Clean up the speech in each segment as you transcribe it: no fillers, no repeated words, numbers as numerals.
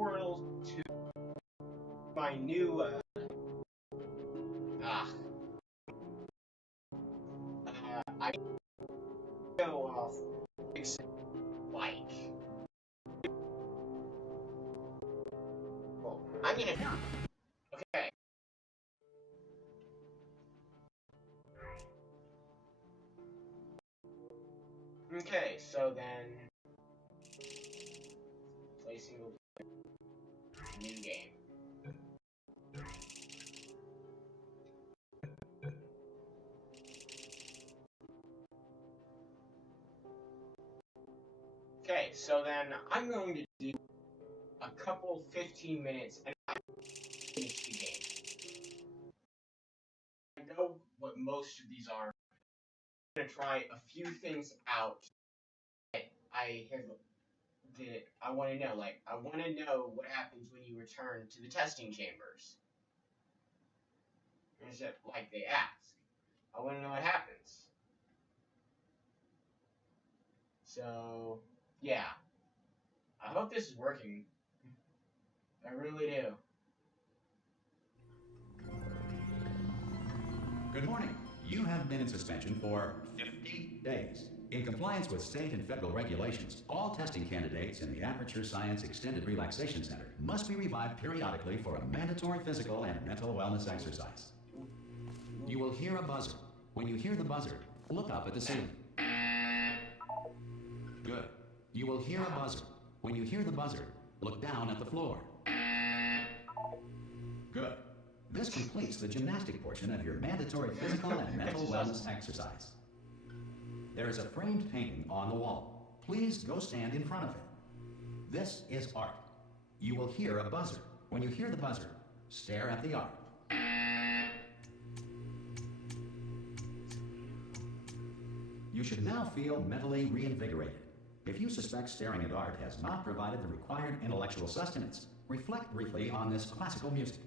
portal to my new, I go off, like, well, I'm gonna, okay. Okay, so then, play single player, new game. Okay, so then I'm going to do a couple 15 minutes and I finish the game. I know what most of these are. I'm going to try a few things out that I want to know. Like, I want to know what happens when you return to the testing chambers. Is it like they ask? I want to know what happens. So, yeah. I hope this is working. I really do. Good morning. You have been in suspension for 50 days. In compliance with state and federal regulations, all testing candidates in the Aperture Science Extended Relaxation Center must be revived periodically for a mandatory physical and mental wellness exercise. You will hear a buzzer. When you hear the buzzer, look up at the ceiling. Good. You will hear a buzzer. When you hear the buzzer, look down at the floor. Good. This completes the gymnastic portion of your mandatory physical and mental wellness exercise. There is a framed painting on the wall. Please go stand in front of it. This is art. You will hear a buzzer. When you hear the buzzer, stare at the art. You should now feel mentally reinvigorated. If you suspect staring at art has not provided the required intellectual sustenance, reflect briefly on this classical music.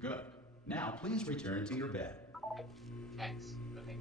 Good. Now please return to your bed. X. Okay.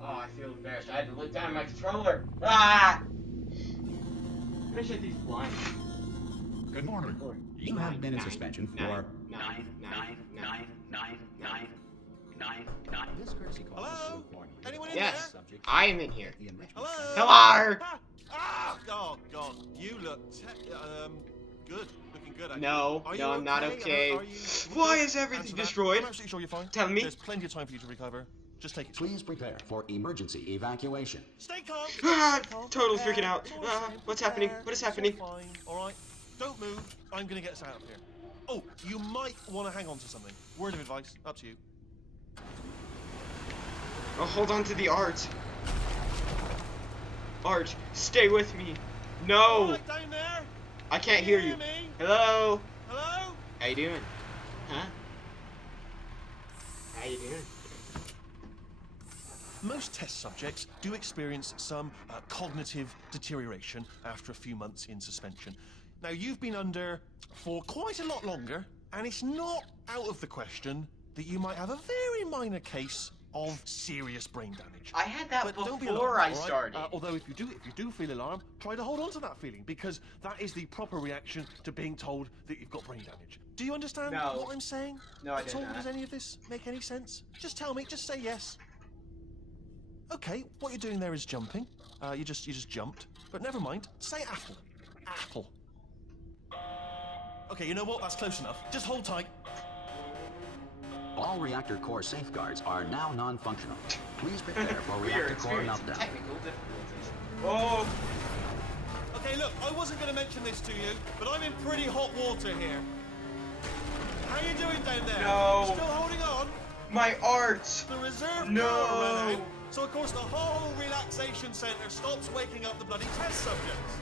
Oh, I feel embarrassed. I had to look down at my controller. Ah! I'm gonna shut these blinds. Good morning. You have been in suspension for 9. This courtesy call is Hello? to warn you. Anyone in Yes, there? I am in here. The enrichment Hello? Hello? Oh, God. You look good. Looking good, actually. No, Are you no, I'm not okay. Are you Why good? is everything Answer that. destroyed? I'm absolutely sure you're fine. Tell me. There's plenty of time for you to recover. Just take it. Please prepare for emergency evacuation. Stay calm. Ah, Stay calm. total freaking out. It's all Ah, fine. what's happening? Prepare. What is It's all happening? fine. All right. Don't move. I'm going to get us out of here. Oh, you might want to hang on to something. Word of advice. Up to you. Oh, hold on to the art. Art, stay with me. All No, right, down there. I can't Can hear you. me? Hello? Hello? How you doing? Huh? How you doing? Most test subjects do experience some cognitive deterioration after a few months in suspension. Now, you've been under for quite a lot longer, and it's not out of the question that you might have a very minor case of serious brain damage. I had that But don't be before alarmed, I all right? started. Although if you do feel alarmed, try to hold on to that feeling, because that is the proper reaction to being told that you've got brain damage. Do you understand No. what I'm saying? No, I At did all? not. Does any of this make any sense? Just tell me. Just say yes. Okay, what you're doing there is jumping. You just jumped. But never mind. Say apple. Apple. Okay, you know what? That's close enough. Just hold tight. All reactor core safeguards are now non-functional. Please prepare for We are reactor core experiencing meltdown. technical difficulties. Oh, Okay, look, I wasn't going to mention this to you, but I'm in pretty hot water here. How you doing down there? No. Still holding on? my art. The reserve No. power ran out, so of course the whole relaxation centre stops waking up the bloody test subjects.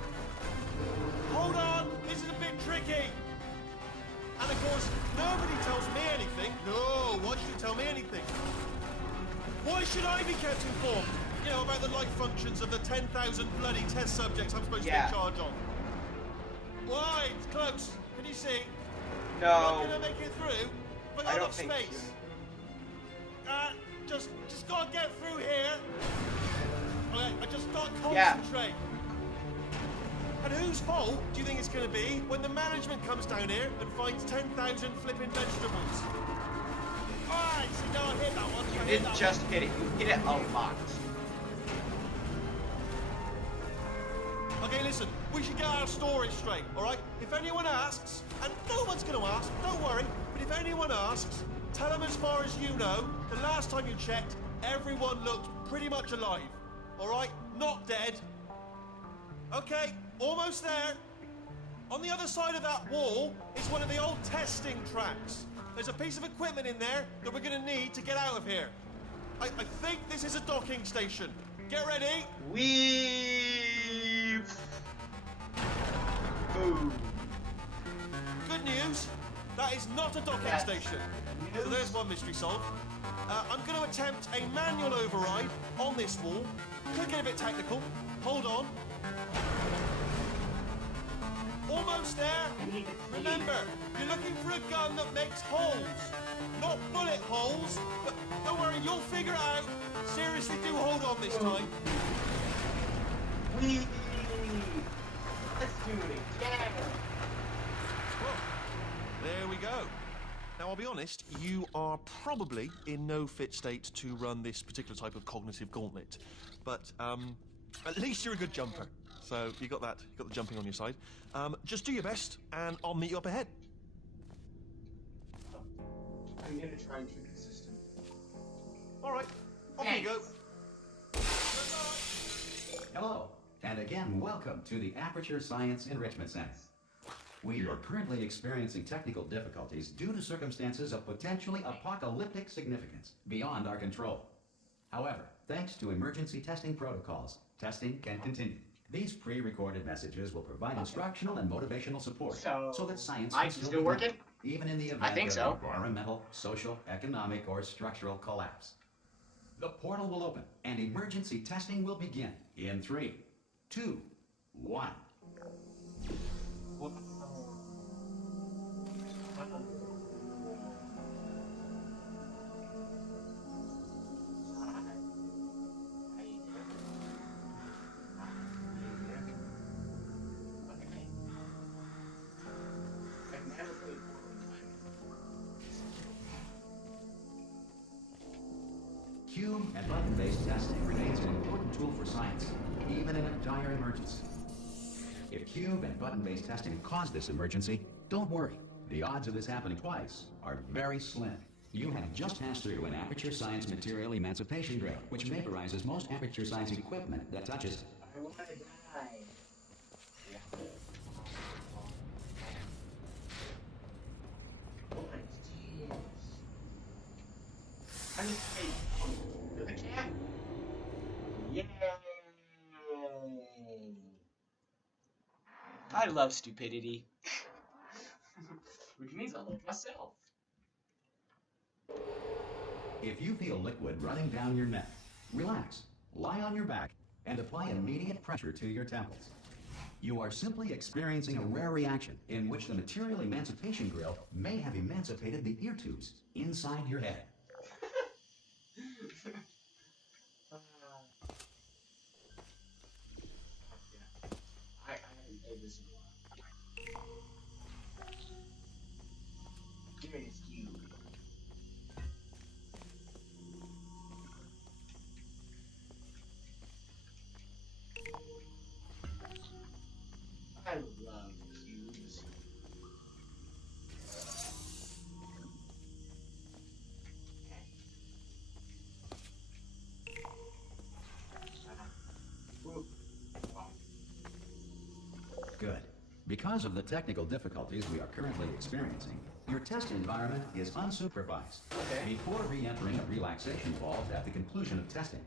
Hold on, this is a bit tricky. And of course, nobody tells me anything. No, why should you tell me anything? Why should I be kept informed? You know, about the life functions of the 10,000 bloody test subjects I'm supposed to be Yeah. in charge of. Why? It's close. Can you see? No. Not gonna make it through, but I I don't got think space. Just gotta get through here. Okay, I just Concentrate. And whose fault do you think it's going to be when the management comes down here and finds 10,000 flipping vegetables? Alright, so no, I hit that one. You didn't just hit it, you hit it a lot. Okay, listen, we should get our story straight, alright? If anyone asks, and no one's going to ask, don't worry, but if anyone asks, tell them as far as you know, the last time you checked, everyone looked pretty much alive, alright? Not dead. Okay, almost there. On the other side of that wall is one of the old testing tracks. There's a piece of equipment in there that we're going to need to get out of here. I think this is a docking station. Get ready. We've... Ooh. Good news, that is not a docking That's station. news. So there's one mystery solved. I'm going to attempt a manual override on this wall. Could get a bit technical. Hold on. Almost there. Remember, you're looking for a gun that makes holes. Not bullet holes, but don't worry, you'll figure it out. Seriously, do hold on this time. Whee! Let's do it again. Well, there we go. Now, I'll be honest, you are probably in no fit state to run this particular type of cognitive gauntlet. But, at least you're a good jumper. So, you got that, you got the jumping on your side. Just do your best, and I'll meet you up ahead. I'm gonna try and keep it consistent. All right, off you go. Hello, and again, welcome to the Aperture Science Enrichment Center. We are currently experiencing technical difficulties due to circumstances of potentially apocalyptic significance beyond our control. However, thanks to emergency testing protocols, testing can continue. These pre-recorded messages will provide instructional and motivational support So, that science mics can still begin, working? even in the event I think of so. environmental, social, economic, or structural collapse. The portal will open and emergency testing will begin in 3, 2, 1. Cube and button-based testing remains an important tool for science, even in a dire emergency. If cube and button-based testing caused this emergency, don't worry. The odds of this happening twice are very slim. You have just passed through an Aperture Science material emancipation drill, which vaporizes most Aperture Science equipment that touches. I wanna die. What is this? I just hate the cat. Yay! I love stupidity. Which means I love myself. If you feel liquid running down your neck, relax, lie on your back, and apply immediate pressure to your temples. You are simply experiencing a rare reaction in which the material emancipation grill may have emancipated the ear tubes inside your head. I haven't played this in a while. Give me this cube. I love cubes. Good. Because of the technical difficulties we are currently experiencing, your test environment is unsupervised. Okay. Before re-entering a relaxation vault at the conclusion of testing,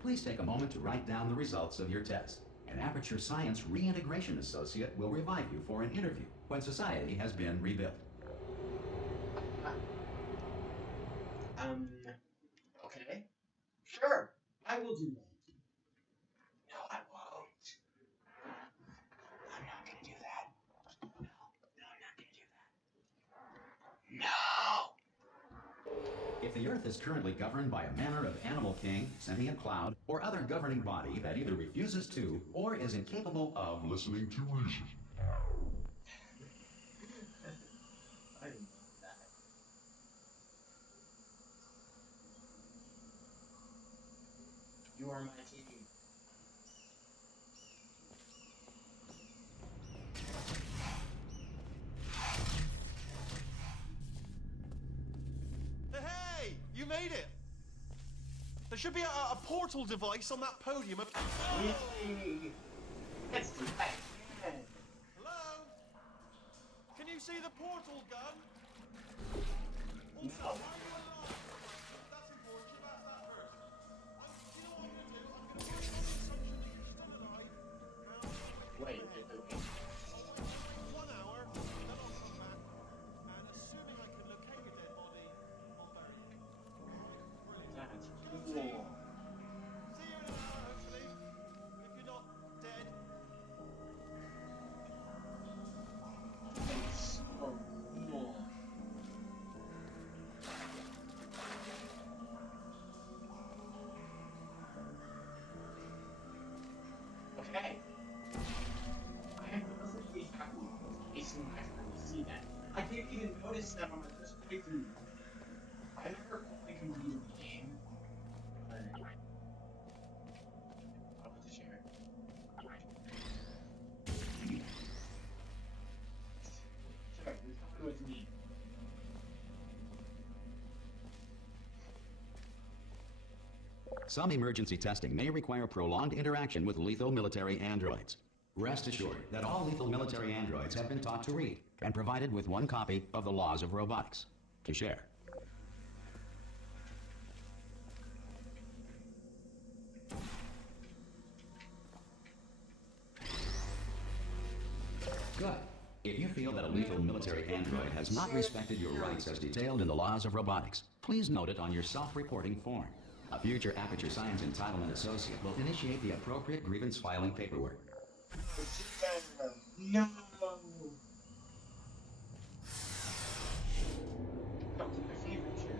please take a moment to write down the results of your test. An Aperture Science Reintegration Associate will revive you for an interview when society has been rebuilt. Okay. Sure, I will do that. No, I won't. I'm not gonna do that. No, I'm not gonna do that. No! If the the Earth is currently governed by a manner of animal king, sentient cloud, or other governing body that either refuses to or is incapable of listening to reason. I didn't know that. You are my king. Hey, you made it. There should be a portal device on that podium. Really? That's the best. Hello? Can you see the portal gun? No. Also, are you alive? That's important. You ask that first. Do you know what I'm going to do? I'm going to work on the assumption that you're still alive. Wait. 1 hour, then I'll come back. And assuming I can locate your dead body, I'll bury you. Brilliant. That's cool. See you in an hour, hopefully. If you're not dead. That's so cool. Okay. I wasn't really happy facing my friend to see that. I didn't even notice that on my first playthrough. I never fully completed the game. But I want to share it. Sure, you're coming with me. Some emergency testing may require prolonged interaction with lethal military androids. Rest assured that all lethal military androids have been taught to read and provided with one copy of the Laws of Robotics to share. Good. If you feel that a lethal military android has not respected your rights as detailed in the Laws of Robotics, please note it on your self-reporting form. A future Aperture Science Entitlement Associate will initiate the appropriate grievance filing paperwork. No! That was my favorite chair.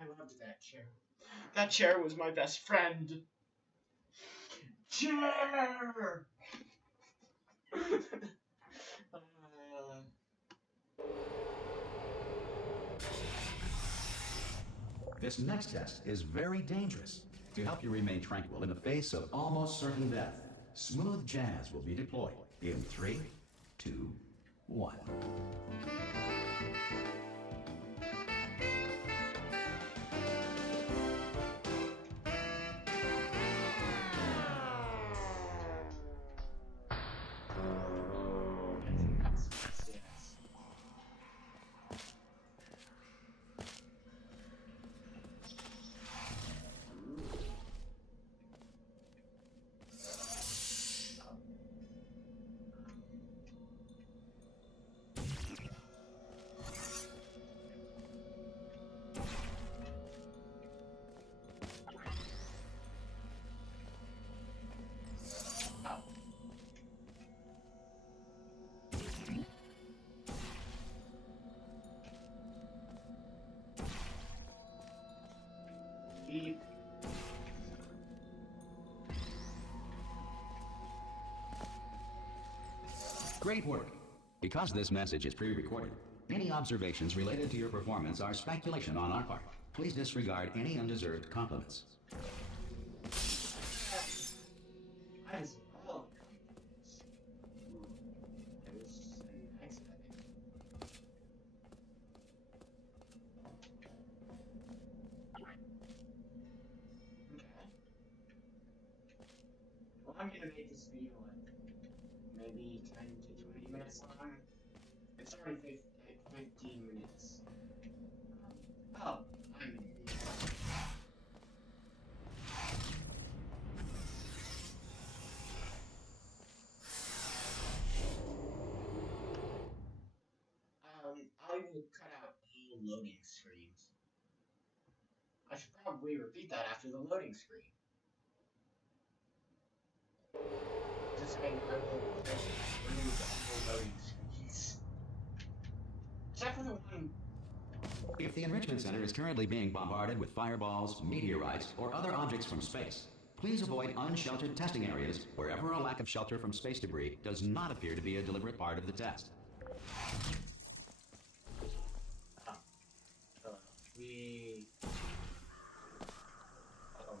I loved that chair. That chair was my best friend. Chair! This next test is very dangerous. To help you remain tranquil in the face of almost certain death, smooth jazz will be deployed in 3, 2, 1. Yes. Beep. Great work. Because this message is pre-recorded, any observations related to your performance are speculation on our part. Please disregard any undeserved compliments. I just love compliments. It was an accident. Okay. Well, I'm gonna make this video like maybe 10 to 20 minutes long. It's already 15 minutes. Oh, I'm in the I will cut out all loading screens. I should probably repeat that after the loading screen. Just saying, I will remove all loading screens. Except for the one. If If the Enrichment Center is currently being bombarded with fireballs, meteorites, or other objects from space, please avoid unsheltered testing areas wherever a lack of shelter from space debris does not appear to be a deliberate part of the test. We... Uh-oh.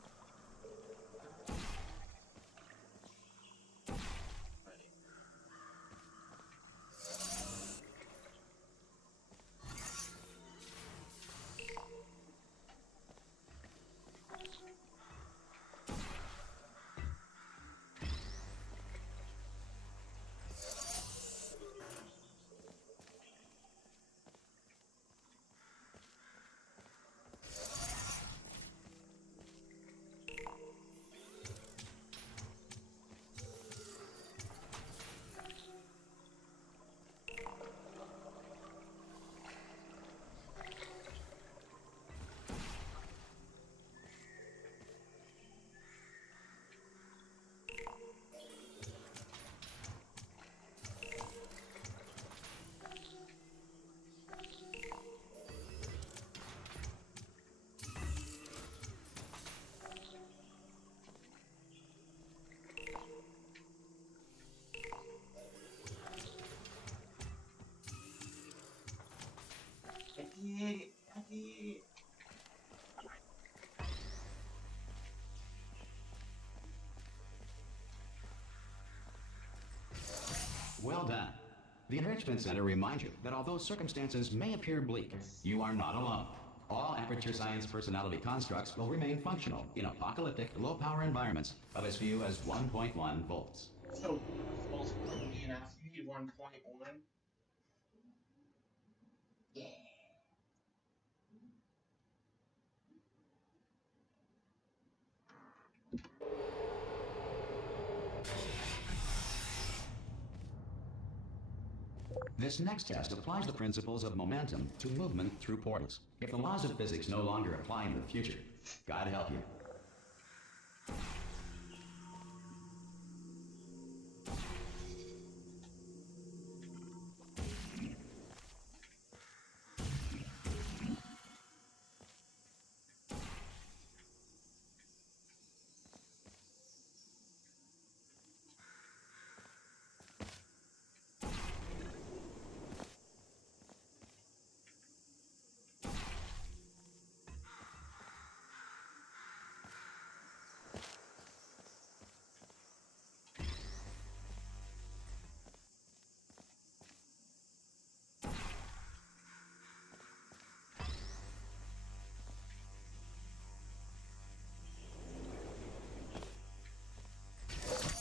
Ready. I did. Well done. The Enrichment Center reminds you that although circumstances may appear bleak, you are not alone. All Aperture Science personality constructs will remain functional in apocalyptic, low-power environments of as few as 1.1 volts. So, false quality enough, you need 1.1? Yeah. This next test applies the principles of momentum to movement through portals. If the laws of physics no longer apply in the future, God help you.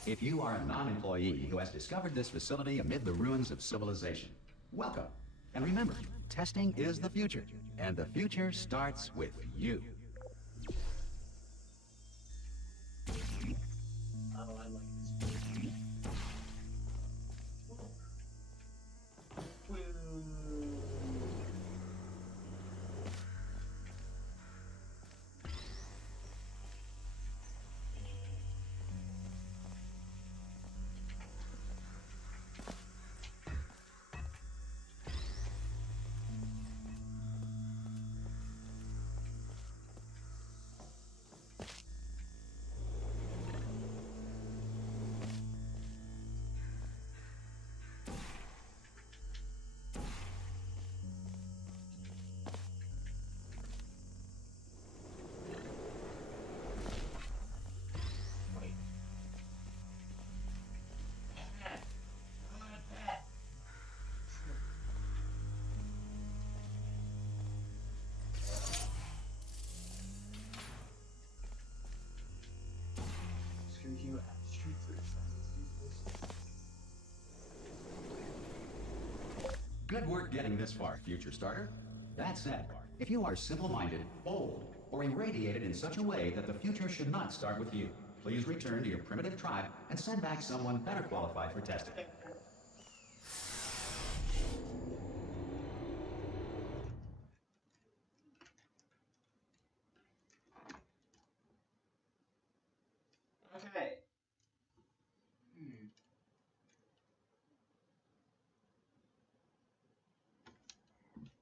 If you are a non-employee who has discovered this facility amid the ruins of civilization, welcome. And remember, testing is the future, and the future starts with you. Oh, I like this. Woo. Wait. Screw you, Street Fighter. Good work getting this far, future starter. That said, if you are simple-minded, bold, or irradiated in such a way that the future should not start with you, please return to your primitive tribe and send back someone better qualified for testing. Okay. Hmm.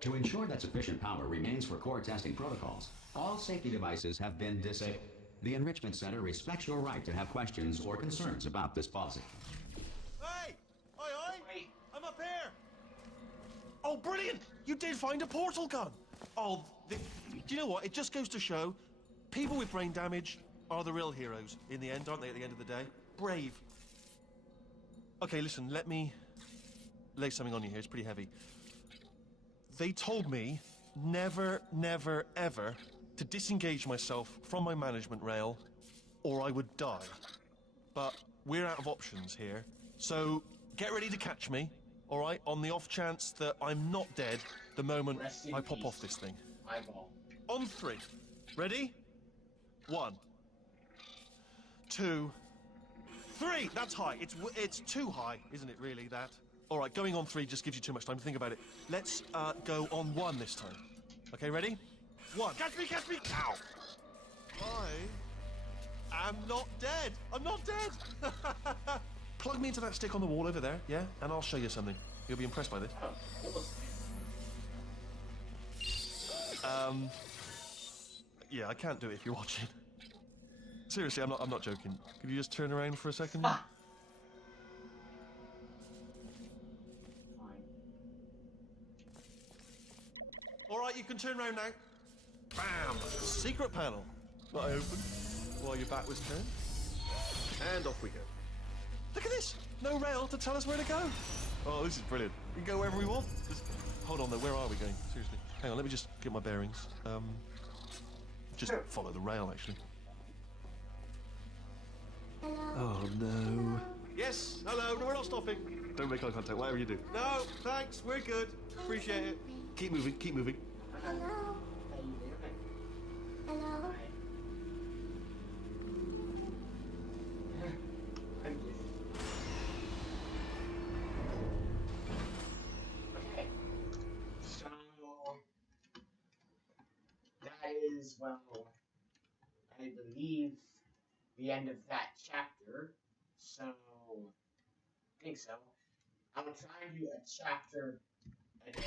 To ensure that sufficient power remains for core testing protocols, all safety devices have been disabled. The Enrichment Center respects your right to have questions or concerns about this policy. Hey! Oi! Wait. I'm up here! Oh, brilliant! You did find a portal gun! Oh, do you know what? It just goes to show, people with brain damage are the real heroes in the end, aren't they, at the end of the day? Brave. Okay, listen, let me lay something on you here. It's pretty heavy. They told me never, never, ever to disengage myself from my management rail or I would die. But we're out of options here. So get ready to catch me, all right? On the off chance that I'm not dead the moment I pop off this thing. Eyeball. On 3. Ready? 1, 2, 3. That's high. It's too high, isn't it, really, that? All right, going on 3 just gives you too much time to think about it. Let's go on 1 this time. Okay, ready? 1. Catch me, catch me! Ow! I am not dead. I'm not dead. Plug me into that stick on the wall over there, yeah? And I'll show you something. You'll be impressed by this. Yeah, I can't do it if you're watching. Seriously, I'm not joking. Could you just turn around for a second? Fine. All right, you can turn around now. Bam! Secret panel. That I opened while your back was turned. And off we go. Look at this! No rail to tell us where to go. Oh, this is brilliant. We can go wherever we want. Hold on though, where are we going? Seriously. Hang on, let me just get my bearings. Just follow the rail, actually. Hello. Oh no. Yes, hello, no, we're not stopping. Don't make eye contact, whatever you do. No, thanks, we're good. Appreciate it. Keep moving, keep moving. Hello. How you doing? Hello. I'm good. Okay. So that is, well, I believe the end of that chapter. So I think so. I'm gonna try and do a chapter a day.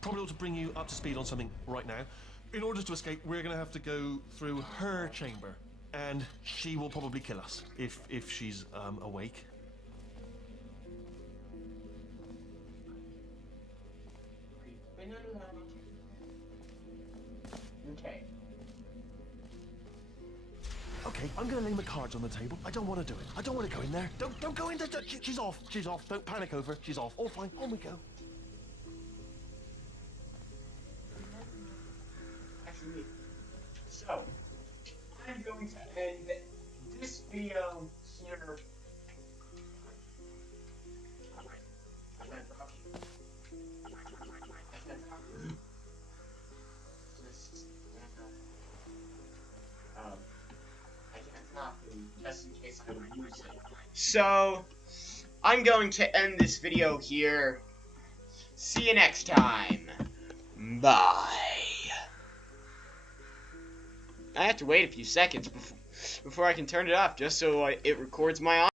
Probably ought to bring you up to speed on something right now. In order to escape, we're gonna have to go through her chamber. And she will probably kill us, if she's awake. Okay. Okay, I'm gonna lay my cards on the table. I don't want to do it. I don't want to go in there. Don't go in there. She's off. She's off. Don't panic over. She's off. All fine. On we go. Actually, so I'm going to end this video here. Just in case I would use it. So, I'm going to end this video here. See you next time. Bye. I have to wait a few seconds before I can turn it off, just so it records my audio.